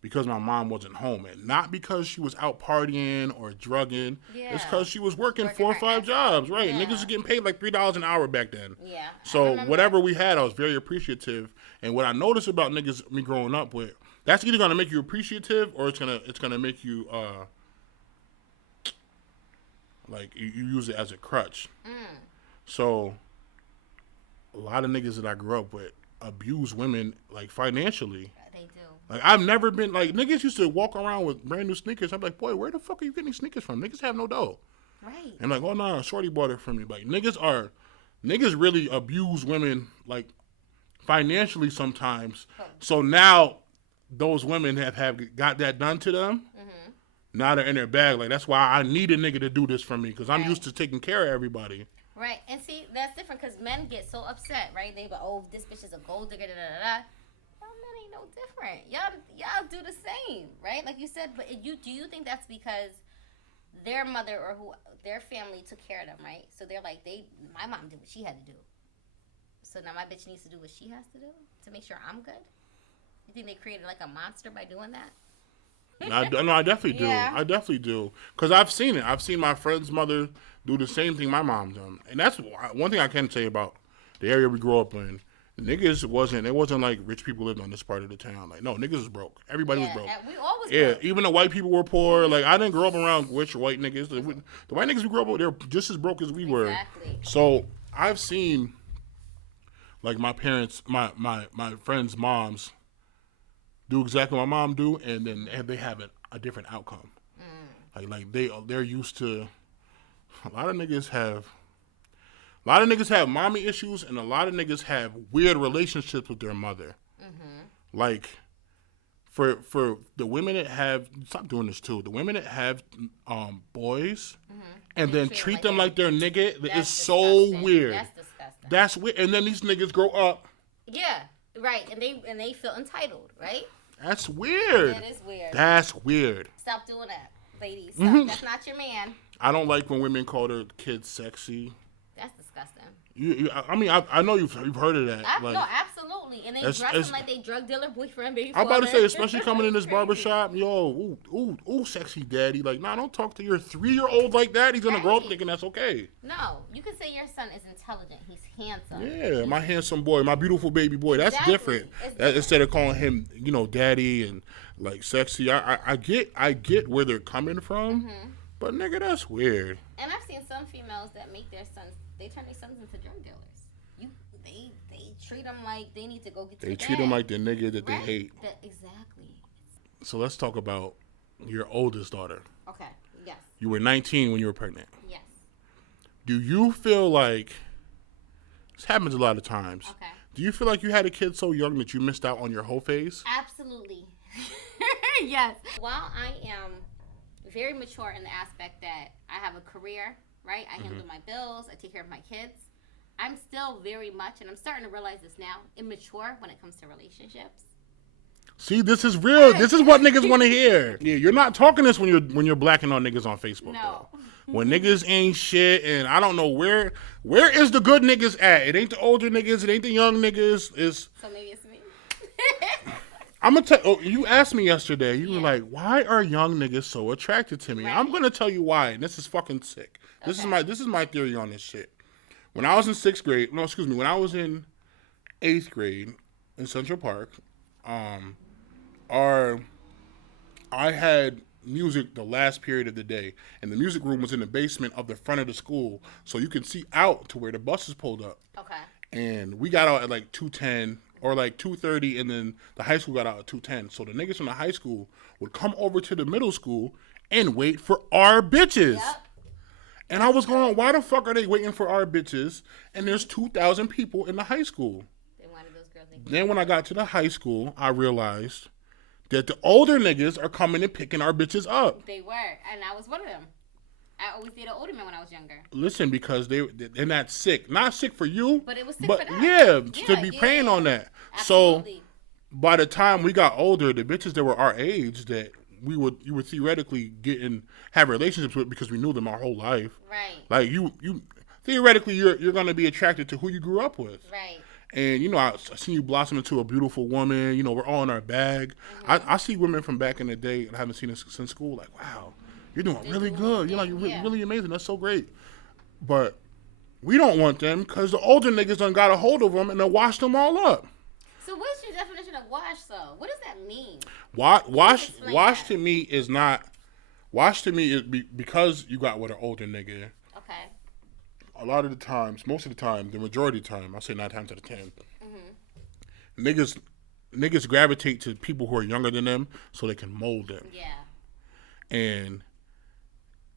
because my mom wasn't home and not because she was out partying or drugging. Yeah. It's because she was working 4 or 5 jobs. Right. Yeah. Niggas was getting paid like $3 an hour back then. Yeah. So whatever we had, I was very appreciative. And what I noticed about niggas me growing up with, that's either gonna make you appreciative or it's gonna make you like you use it as a crutch. So a lot of niggas that I grew up with abuse women like financially. They do. Like I've never been like niggas used to walk around with brand new sneakers. I'm like, boy, where the fuck are you getting sneakers from? Niggas have no dough. Right. And like, oh no, shorty bought it from me. Like niggas really abuse women like financially sometimes. So now those women have got that done to them. Mm-hmm. Now they're in their bag. Like that's why I need a nigga to do this for me because I'm used to taking care of everybody. Right, and see that's different because men get so upset, right? They go, "Oh, this bitch is a gold digger." Da da da. Y'all men ain't no different. Y'all do the same, right? Like you said, but do you think that's because their mother or their family took care of them, right? So they're like, my mom did what she had to do, so now my bitch needs to do what she has to do to make sure I'm good. You think they created like a monster by doing that? I definitely do. Yeah. I definitely do. Because I've seen it. I've seen my friend's mother do the same thing my mom done. And that's one thing I can say about the area we grew up in. Niggas it wasn't like rich people lived on this part of the town. Like, no, niggas was broke. Everybody was broke. We always broke. Even the white people were poor. Like, I didn't grow up around rich white niggas. The white niggas we grew up with, they're just as broke as we were. Exactly. So, I've seen, like, my parents, my friends' moms do exactly what my mom do, and then they have a different outcome. Like they're used to, a lot of niggas have mommy issues, and a lot of niggas have weird relationships with their mother. Like, for the women that have, stop doing this too, the women that have boys and then treat them like they're nigga, it's so weird. That's disgusting. That's weird. And then these niggas grow up. Yeah, right. And they feel entitled, right? That's weird. It is weird. That's weird. Stop doing that, ladies. Stop. That's not your man. I don't like when women call their kids sexy. That's disgusting. I know you've heard of that. No, absolutely. And they dress them like they drug dealer boyfriend, baby. I'm about to say, especially coming in this barbershop, yo, ooh, sexy daddy. Like, nah, don't talk to your 3-year-old like that. He's gonna grow up thinking that's okay. No, you can say your son is intelligent. He's handsome. Yeah, my handsome boy, my beautiful baby boy. That's different. Instead of calling him, daddy and like sexy. I get where they're coming from, but nigga, that's weird. And I've seen some females that make their sons. They turn their sons into drug dealers. They treat them like they need to go get. They treat them like the nigga that they hate. Exactly. So let's talk about your oldest daughter. Okay. Yes. You were 19 when you were pregnant. Yes. Do you feel like this happens a lot of times? Okay. Do you feel like you had a kid so young that you missed out on your whole phase? Absolutely. Yes. While I am very mature in the aspect that I have a career, right? I handle my bills. I take care of my kids. I'm still very much, and I'm starting to realize this now, immature when it comes to relationships. See, this is real. This is what niggas want to hear. Yeah, you're not talking this when you're blacking on niggas on Facebook. No. Though. When niggas ain't shit, and I don't know where is the good niggas at? It ain't the older niggas. It ain't the young niggas. So maybe it's me. I'm gonna tell. You asked me yesterday. You were like, "Why are young niggas so attracted to me?" Right. I'm gonna tell you why. And this is fucking sick. This is my theory on this shit. When I was in 6th grade, when I was in 8th grade in Central Park, I had music the last period of the day, and the music room was in the basement of the front of the school, so you can see out to where the buses pulled up. Okay. And we got out at like 2:10 or like 2:30, and then the high school got out at 2:10. So the niggas from the high school would come over to the middle school and wait for our bitches. Yep. And I was going, why the fuck are they waiting for our bitches? And there's 2,000 people in the high school. They wanted those girls. Then when I got to the high school, I realized that the older niggas are coming and picking our bitches up. They were, and I was one of them. I always dated older men when I was younger. Listen, because they're not sick. Not sick for you. But it was sick for them. Yeah, to be preying on that. Absolutely. So by the time we got older, the bitches that were our age that you would theoretically have relationships with because we knew them our whole life. Right. Like you theoretically you're gonna be attracted to who you grew up with. Right. And I seen you blossom into a beautiful woman. We're all in our bag. I see women from back in the day and I haven't seen since school. Like, wow, you're doing really good. You're really amazing. That's so great. But we don't want them because the older niggas done got a hold of them and they washed them all up. So what's your definition of wash, though? What does that mean? Wash to me is not. Wash to me is because you got with an older nigga. Okay. A lot of the times, most of the time, the majority of the time, I'll say 9 times out of 10, niggas gravitate to people who are younger than them so they can mold them. Yeah. And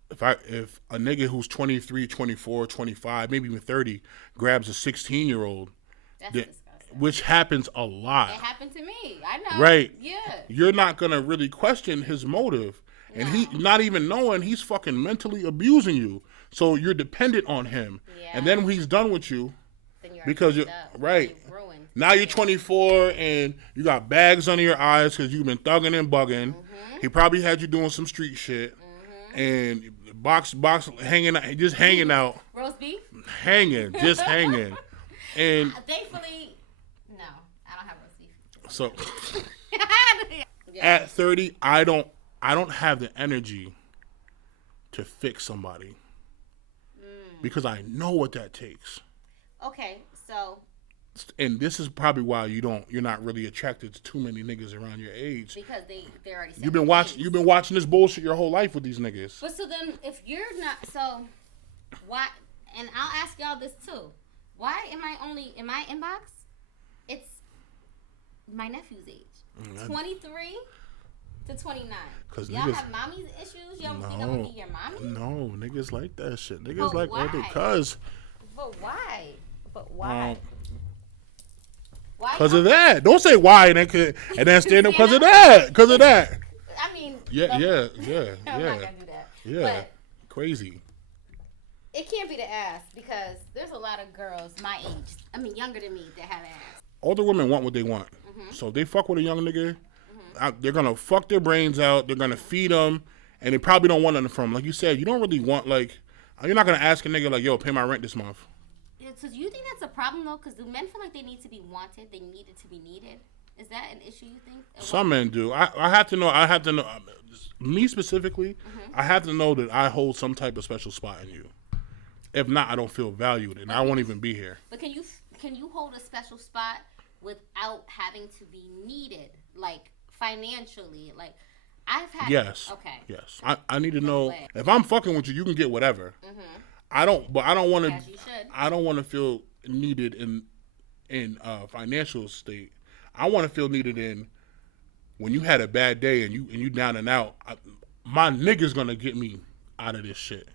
if a nigga who's 23, 24, 25, maybe even 30 grabs a 16-year-old, that's disgusting. Which happens a lot. It happened to me. I know. Right. Yeah. You're not going to really question his motive. And he not even knowing he's fucking mentally abusing you. So you're dependent on him. Yeah. And then when he's done with you, then you're because you're right. You're ruined. Now you're 24 and you got bags under your eyes because you've been thugging and bugging. He probably had you doing some street shit. And box hanging out, just hanging out. Roast beef? Just hanging. And thankfully, no, I don't have roast beef. So at 30, I don't I don't have the energy to fix somebody because I know what that takes. Okay, so. And this is probably why you're not really attracted to too many niggas around your age. Because they're already. You've been watching this bullshit your whole life with these niggas. But so then, if you're not, so why? And I'll ask y'all this too. Why am I only in my inbox? It's my nephew's age, 23 to 29. Cause y'all have mommy's issues. Y'all think I'm gonna be your mommy? No, niggas like that shit. Niggas like why? Because. But why? Why? Because of that. Don't say why and then stand up because of that. Because of that. I mean. Yeah. I'm not gonna do that. Yeah. But crazy. It can't be the ass because there's a lot of girls my age, I mean younger than me, that have ass. Older women want what they want. Mm-hmm. So if they fuck with a young nigga, they're going to fuck their brains out. They're going to feed them. And they probably don't want nothing from them. Like you said, you don't really want, like, you're not going to ask a nigga, like, yo, pay my rent this month. So do you think that's a problem, though? Because do men feel like they need to be wanted? They need it to be needed? Is that an issue, you think? Some men do. I have to know. Me specifically, I have to know that I hold some type of special spot in you. If not, I don't feel valued, and I won't even be here. But can you hold a special spot without having to be needed, like financially? Like I've had. Yes. Okay. Yes. I need to know if I'm fucking with you, you can get whatever. Mm-hmm. I don't want to. I don't want to feel needed in financial state. I want to feel needed in when you had a bad day and you down and out. My nigga's gonna get me out of this shit.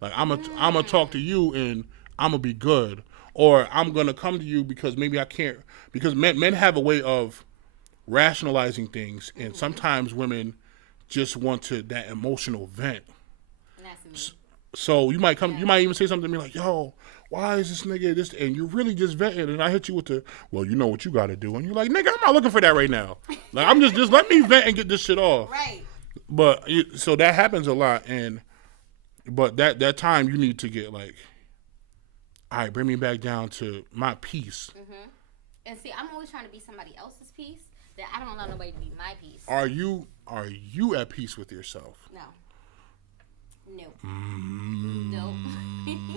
Like I'm gonna talk to you and I'm gonna be good, or I'm gonna come to you because maybe I can't. Because men have a way of rationalizing things, and sometimes women just want that emotional vent. That's me. So you might come, you might even say something to me like, "Yo, why is this nigga this?" And you're really just venting, and I hit you with well, you know what you got to do, and you're like, "Nigga, I'm not looking for that right now. Like I'm just let me vent and get this shit off." Right. But so that happens a lot, but that time you need to get like, all right, bring me back down to my peace. Mm-hmm. And see, I'm always trying to be somebody else's peace. That I don't allow nobody to be my peace. Are you at peace with yourself? No. Nope.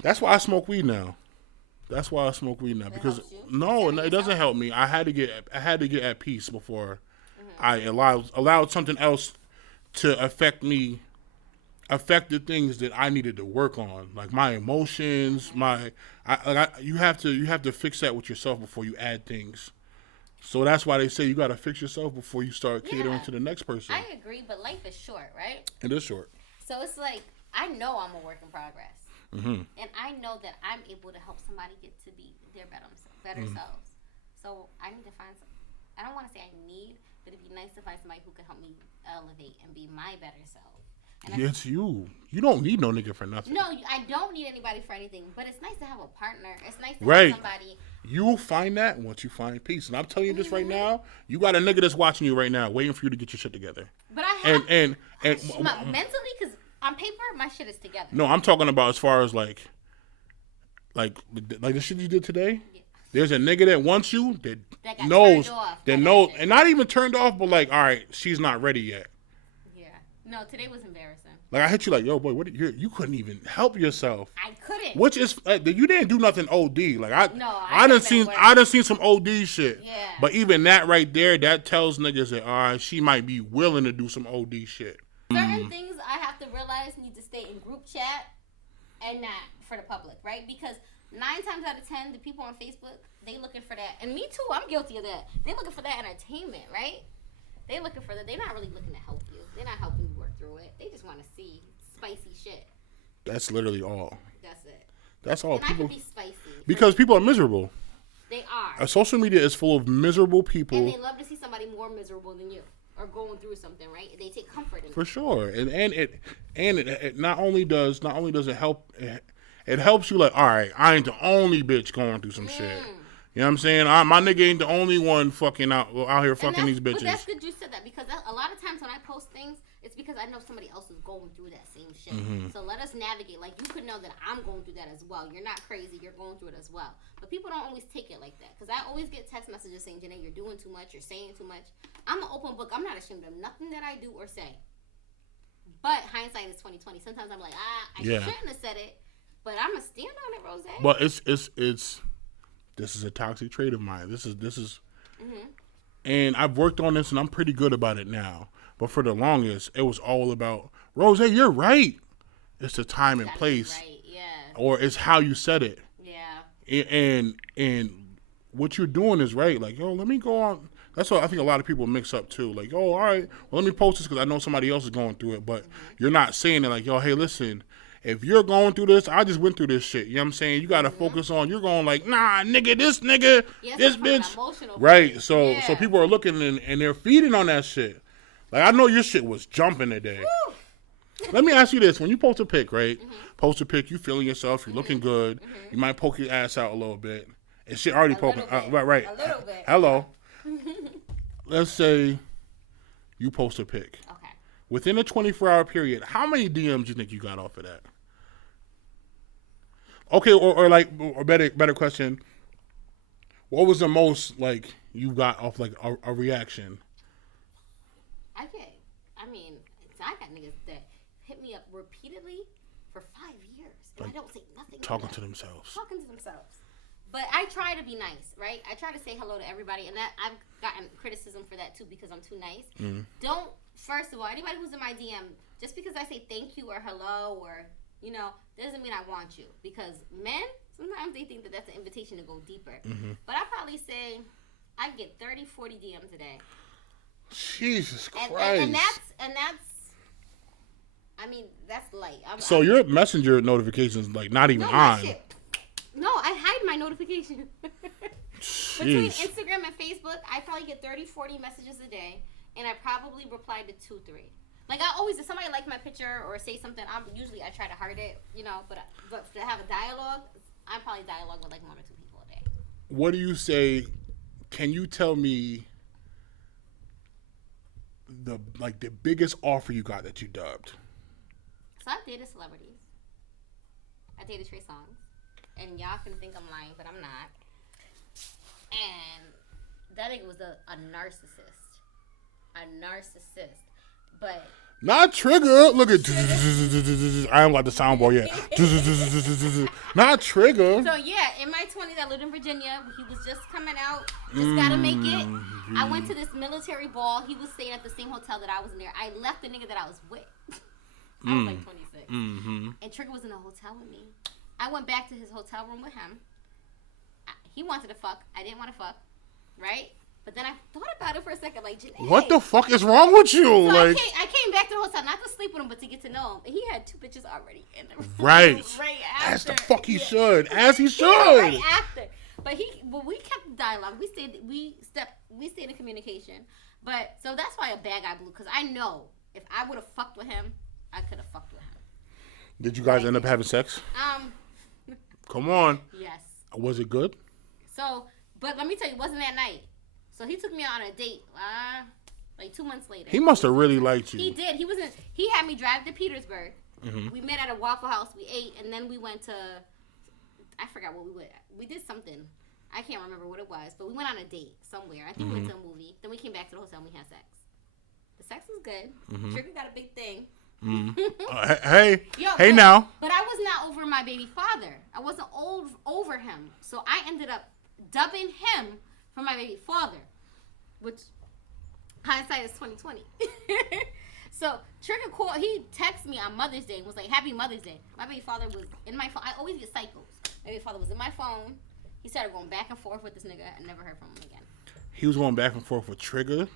That's why I smoke weed now. Because no, it doesn't help me. I had to get at peace before I allowed something else to affect me. Affect the things that I needed to work on, like my emotions. You have to fix that with yourself before you add things. So that's why they say you got to fix yourself before you start catering to the next person. I agree, but life is short, right? It is short. So it's like I know I'm a work in progress, and I know that I'm able to help somebody get to be their better selves. So I need to find some. I don't want to say I need, but it'd be nice to find somebody who can help me elevate and be my better self. It's you. You don't need no nigga for nothing. No, I don't need anybody for anything. But it's nice to have a partner. It's nice to have somebody. You'll find that once you find peace. And I'm telling you this right now. You got a nigga that's watching you right now, waiting for you to get your shit together. But I have and mentally, because on paper, my shit is together. No, I'm talking about as far as like the shit you did today. Yeah. There's a nigga that wants you that knows that knows, and not even turned off, but like, all right, she's not ready yet. No, today was embarrassing. Like I hit you like, yo, boy, you couldn't even help yourself. I couldn't. Which is you didn't do nothing OD. Like I done seen some OD shit. Yeah. But even that right there, that tells niggas that all right, she might be willing to do some OD shit. Certain things I have to realize need to stay in group chat and not for the public, right? Because 9 times out of 10, the people on Facebook, they looking for that, and me too. I'm guilty of that. They looking for that entertainment, right? They looking for that. They're not really looking to help you. They're not helping you work through it. They just want to see spicy shit. That's literally all. That's it. That's all. And people, I can be spicy. Because people are miserable. They are. Social media is full of miserable people. And they love to see somebody more miserable than you. Or going through something, right? They take comfort in it. For sure. And it not only does it help, it helps you like, all right, I ain't the only bitch going through some shit. You know what I'm saying? My nigga ain't the only one fucking out here fucking these bitches. But that's good you said that because a lot of times when I post things, it's because I know somebody else is going through that same shit. Mm-hmm. So let us navigate. Like you could know that I'm going through that as well. You're not crazy. You're going through it as well. But people don't always take it like that because I always get text messages saying, Juné, you're doing too much. You're saying too much. I'm an open book. I'm not ashamed of nothing that I do or say. But hindsight is 2020. Sometimes I'm like, I shouldn't have said it, but I'm gonna stand on it, Rose. But it's this is a toxic trait of mine. This is Mm-hmm. and I've worked on this and I'm pretty good about it now. But for the longest, it was all about Rose, you're right. It's the time and place. Right, yeah. Or it's how you said it. Yeah. And what you're doing is right. Like, yo, let me go on. That's what I think a lot of people mix up too. Like, oh, all right, well, let me post this because I know somebody else is going through it. But you're not saying it like, yo, hey, listen, if you're going through this, I just went through this shit. You know what I'm saying? You got to focus on, you're going like, nah, nigga, this bitch. Right. So people are looking and they're feeding on that shit. Like, I know your shit was jumping today. Let me ask you this. When you post a pic, right? Post a pic, you feeling yourself, you're looking good. You might poke your ass out a little bit. And shit already poking. Right. A little bit. Hello. Let's say you post a pic. Okay. Within a 24-hour period, how many DMs do you think you got off of that? Okay, or better question. What was the most like you got off like a reaction? I got niggas that hit me up repeatedly for 5 years, and I don't say nothing. Talking to themselves. But I try to be nice, right? I try to say hello to everybody, and that I've gotten criticism for that too because I'm too nice. Mm-hmm. Don't, first of all, anybody who's in my DM, just because I say thank you or hello or doesn't mean I want you. Because men, sometimes they think that that's an invitation to go deeper. Mm-hmm. But I probably say I get 30, 40 DMs a day. Jesus Christ. And that's. I mean, that's light. So your messenger notifications like not even on. No, I hide my notification. Between Instagram and Facebook, I probably get 30, 40 messages a day, and I probably reply to 2, 3. Like I always, if somebody like my picture or say something, I try to heart it, But to have a dialogue, I probably dialogue with like 1 or 2 people a day. What do you say? Can you tell me the biggest offer you got that you dubbed? So I've dated celebrities. I dated Trey Songz. And y'all can think I'm lying, but I'm not. And that nigga was a narcissist. But... Not Trigger. Look at... I haven't got the soundboard yet. Not Trigger. So, yeah, in my 20s, I lived in Virginia. He was just coming out. Just gotta make it. I went to this military ball. He was staying at the same hotel that I was in there. I left the nigga that I was with. I was like 26. Mm-hmm. And Trigger was in a hotel with me. I went back to his hotel room with him. He wanted to fuck. I didn't want to fuck. Right? But then I thought about it for a second. Like, Juné, what the fuck is wrong with you? So like, I came back to the hotel, not to sleep with him, but to get to know him. And he had 2 bitches already in the room. Right. Right after. As the fuck he should. As he should. Right after. But we kept the dialogue. We stayed in communication. But, so that's why a bad guy blew. Because I know if I would have fucked with him, I could have fucked with him. Did you guys end up having sex? Come on. Yes. Was it good? So, but let me tell you, it wasn't that night. So he took me on a date, like 2 months later. He must have really liked you. He did. He had me drive to Petersburg. Mm-hmm. We met at a Waffle House. We ate, and then we went to, I forgot what we went. We did something. I can't remember what it was, but we went on a date somewhere. I think we went to a movie. Then we came back to the hotel and we had sex. The sex was good. Mm-hmm. Trigger got a big thing. Hey now. But I was not over my baby father. I wasn't over him. So I ended up dubbing him for my baby father, which hindsight is 2020. So Trigger called. He texted me on Mother's Day and was like, "Happy Mother's Day." My baby father was in my phone. I always get cycles. My baby father was in my phone. He started going back and forth with this nigga. I never heard from him again. He was going back and forth with Trigger.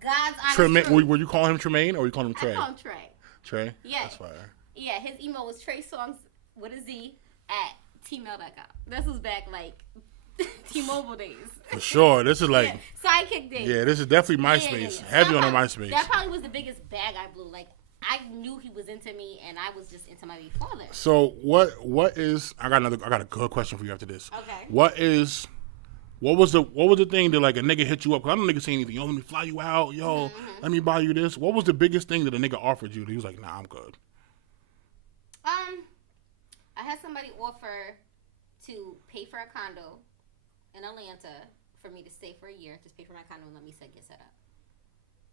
God's honest truth. Were you calling him Tremaine or were you calling him Trey? I call him Trey. Trey? Yeah. That's fire. Yeah, his email was TreySongs with a Z at tmail.com. This was back like T-Mobile days. For sure. This is like sidekick days. Yeah, this is definitely MySpace. Heavy on the MySpace. That probably was the biggest bag I blew. Like I knew he was into me and I was just into my baby father. So what is I got a good question for you after this. Okay. What was the thing that like a nigga hit you up? Cause I don't nigga say anything. Yo, let me fly you out. Yo, let me buy you this. What was the biggest thing that a nigga offered you? That he was like, nah, I'm good. I had somebody offer to pay for a condo in Atlanta for me to stay for a year. Just pay for my condo and let me get set up.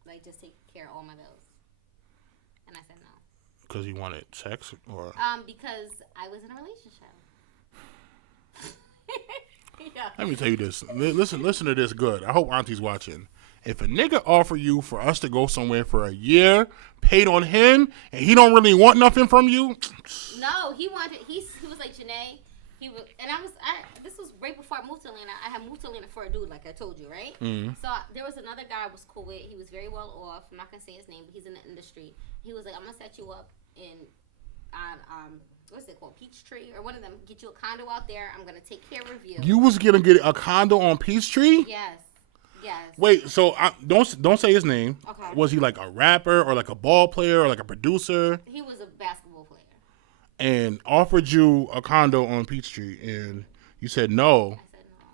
Like just take care of all my bills. And I said no. Because he wanted sex, or because I was in a relationship. Yeah. let me tell you this. Listen to this. Good. I hope Auntie's watching. If a nigga offer you for us to go somewhere for a year, paid on him, and he don't really want nothing from you, no, he wanted. He was like Juné. He was, and this was right before I moved to Atlanta. I had moved to Atlanta for a dude, like I told you, right? Mm-hmm. So there was another guy I was cool with. He was very well off. I'm not gonna say his name, but he's in the industry. He was like, I'm gonna set you up in what's it called, Peachtree or one of them. Get you a condo out there. I'm gonna take care of you. You was gonna get a condo on Peachtree? Yes. Yes. Wait, so don't say his name. Okay. Was he like a rapper or like a ball player or like a producer? He was a basketball player. And offered you a condo on Peachtree, and you said no. I said no.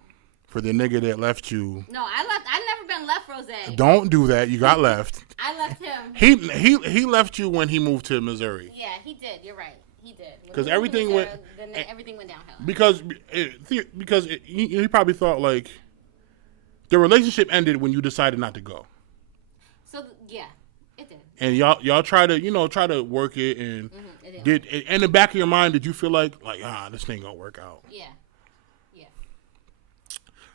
For the nigga that left you. No, I left. I never been left, Rozay. Don't do that. You got left. I left him. He left you when he moved to Missouri. Yeah, he did. You're right. He did. Because everything went. Everything went downhill. Because he probably thought like the relationship ended when you decided not to go. So yeah, it did. And y'all try to work it, and did in the back of your mind, did you feel like this thing gonna work out? Yeah.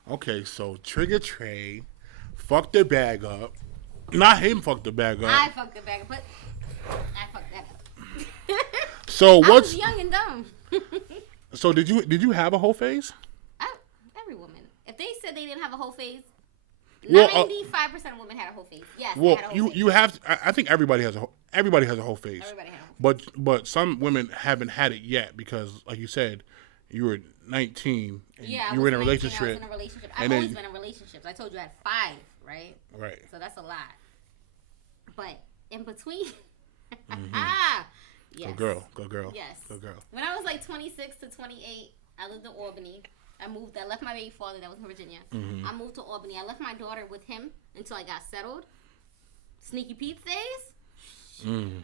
Okay, so Trigger Trey fucked the bag up. Not him fucked the bag up. I fucked the bag up, but I fucked that up. So I was young and dumb. So did you have a whole phase? Every woman, if they said they didn't have a whole phase, well, 95% of women had a whole phase. Yes. Well, had a whole phase. you have. I think everybody has a whole phase. Everybody had a whole phase. But some women haven't had it yet because, like you said, you were 19 and you were in a relationship. I was in a relationship. I've always been in relationships. I told you I had 5, right? Right. So that's a lot. But in between, yes. Go girl. Yes. Go girl. When I was like 26 to 28, I lived in Albany. I left my baby father that was in Virginia. I moved to Albany. I left my daughter with him until I got settled. Sneaky Pete days.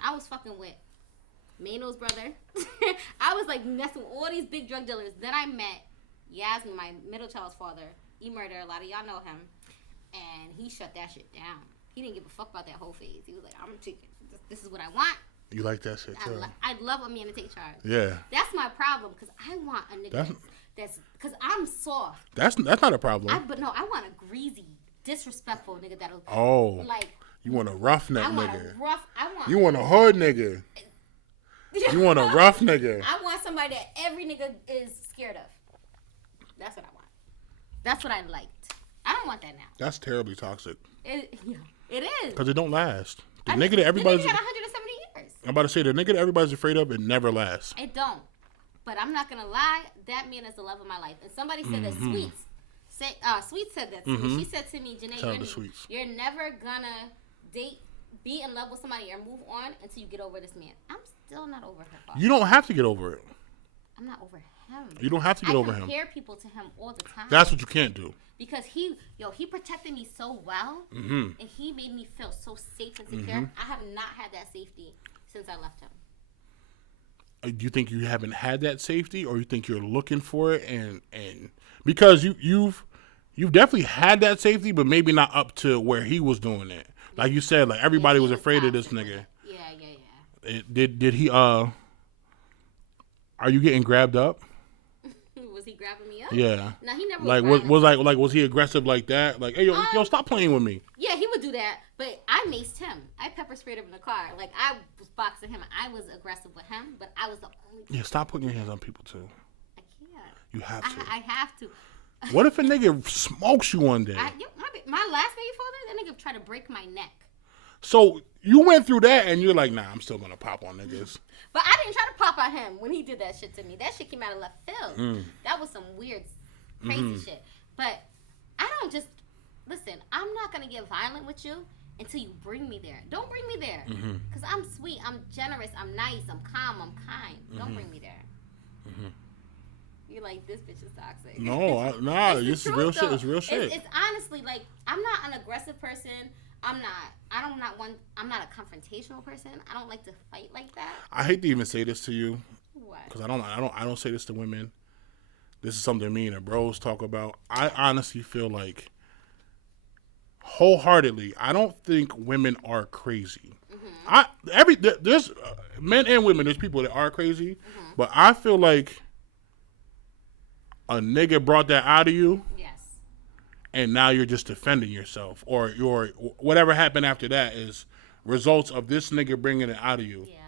I was fucking with Mano's brother. I was like messing with all these big drug dealers. Then I met Yasmin, my middle child's father. He murdered. A lot of y'all know him. And he shut that shit down. He didn't give a fuck about that whole phase. He was like, I'm taking, this is what I want. You like that shit too? I love a man to take charge. Yeah. That's my problem because I want a nigga that's because I'm soft. That's not a problem. But no, I want a greasy, disrespectful nigga that'll. Oh. Like. You want a roughneck nigga. You want a hood nigga. You want a rough nigga. I want somebody that every nigga is scared of. That's what I want. That's what I liked. I don't want that now. That's terribly toxic. It is. Because it don't last. The nigga that everybody's... The nigga got 170 years. I'm about to say, the nigga that everybody's afraid of, it never lasts. It don't. But I'm not going to lie. That man is the love of my life. And somebody said that Sweet said that to me. She said to me, Juné, you're never going to be in love with somebody or move on until you get over this man. I'm still not over her. You don't have to get over it. I'm not over him. You don't have to get over him. I compare people to him all the time. That's what you can't do. Because he protected me so well, and he made me feel so safe and secure. I have not had that safety since I left him. Do you think you haven't had that safety, or you think you're looking for it, and because you've definitely had that safety, but maybe not up to where he was doing it. Like you said, like everybody was afraid of this nigga. Yeah. Did he? Are you getting grabbed up? Was he grabbing me up? Yeah. No, he never. Was he aggressive like that? Like, hey, yo, stop playing with me. Yeah, he would do that, but I maced him. I pepper sprayed him in the car. Like I was boxing him. I was aggressive with him, but I was the only. Yeah, stop putting your hands on people too. I can't. You have to. I have to. What if a nigga smokes you one day? My last baby father, that nigga tried to break my neck. So you went through that, and you're like, nah, I'm still gonna pop on niggas. But I didn't try to pop at him when he did that shit to me. That shit came out of left field. That was some weird, crazy shit. But I don't just listen. I'm not gonna get violent with you until you bring me there. Don't bring me there, because I'm sweet, I'm generous, I'm nice, I'm calm, I'm kind. Don't bring me there. You're like, this bitch is toxic. No, this is real shit. It's real shit. It's honestly like, I'm not an aggressive person. I'm not a confrontational person. I don't like to fight like that. I hate to even say this to you. What? Because I don't say this to women. This is something me and the bros talk about. I honestly feel like, wholeheartedly, I don't think women are crazy. There's men and women, there's people that are crazy, but I feel like a nigga brought that out of you. Yes. And now you're just defending yourself, or whatever happened after that is results of this nigga bringing it out of you. Yeah.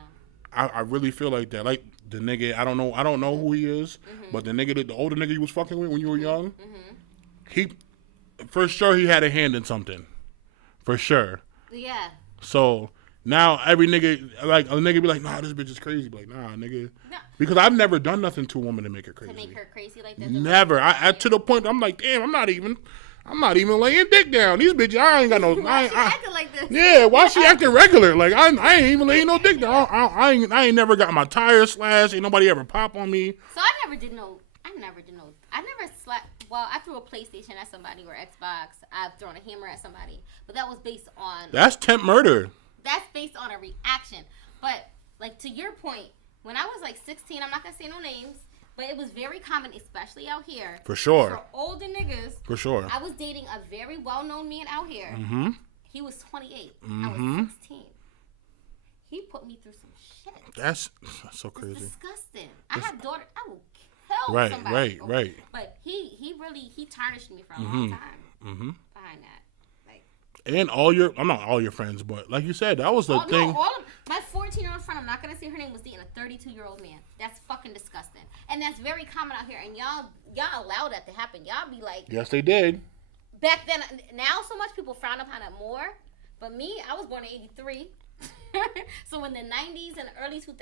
I really feel like that. Like the nigga, I don't know who he is, but the nigga, the older nigga you was fucking with when you were young, he, for sure, he had a hand in something, for sure. Yeah. So now every nigga, like a nigga, be like, nah, this bitch is crazy. Be like, nah, nigga, No. because I've never done nothing to a woman to make her crazy. To make her crazy like that. Never. I to the point I'm like, damn, I'm not even laying dick down. These bitches, I ain't got no. Why she acting like this? Yeah, why she acting regular? Like I ain't even laying no dick down. I ain't never got my tires slashed. Ain't nobody ever pop on me. So I never slapped. Well, I threw a PlayStation at somebody or Xbox. I've thrown a hammer at somebody, but that was based on. That's temp murder. That's based on a reaction. But like to your point, when I was like 16, I'm not gonna say no names. But it was very common, especially out here. For sure. For older niggas. For sure. I was dating a very well-known man out here. Mm-hmm. He was 28. I was 16. He put me through some shit. That's so crazy. It's disgusting. I have daughter. I will kill somebody. Right. But he tarnished me for a long time. Mm-hmm. Behind that. And I'm not all your friends, but like you said, that was the thing. No, all of my 14-year-old friend, I'm not going to say her name, was dating a 32-year-old man. That's fucking disgusting. And that's very common out here. And y'all allow that to happen. Y'all be like... Yes, they did. Back then, now so much people frown upon it more. But me, I was born in 83. So in the 90s and early 2000s,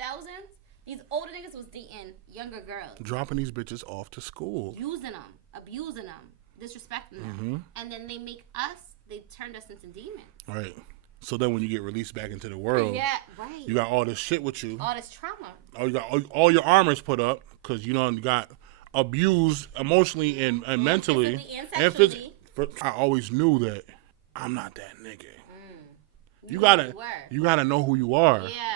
these older niggas was dating younger girls. Dropping these bitches off to school. Using them, abusing them, disrespecting them. And then they make us... They turned us into demons. Right. So then when you get released back into the world, yeah, right. You got all this shit with you. All this trauma. You got all your armors put up because you got abused emotionally and mentally. Physically and sexually. I always knew that I'm not that nigga. You gotta know who you are. Yeah.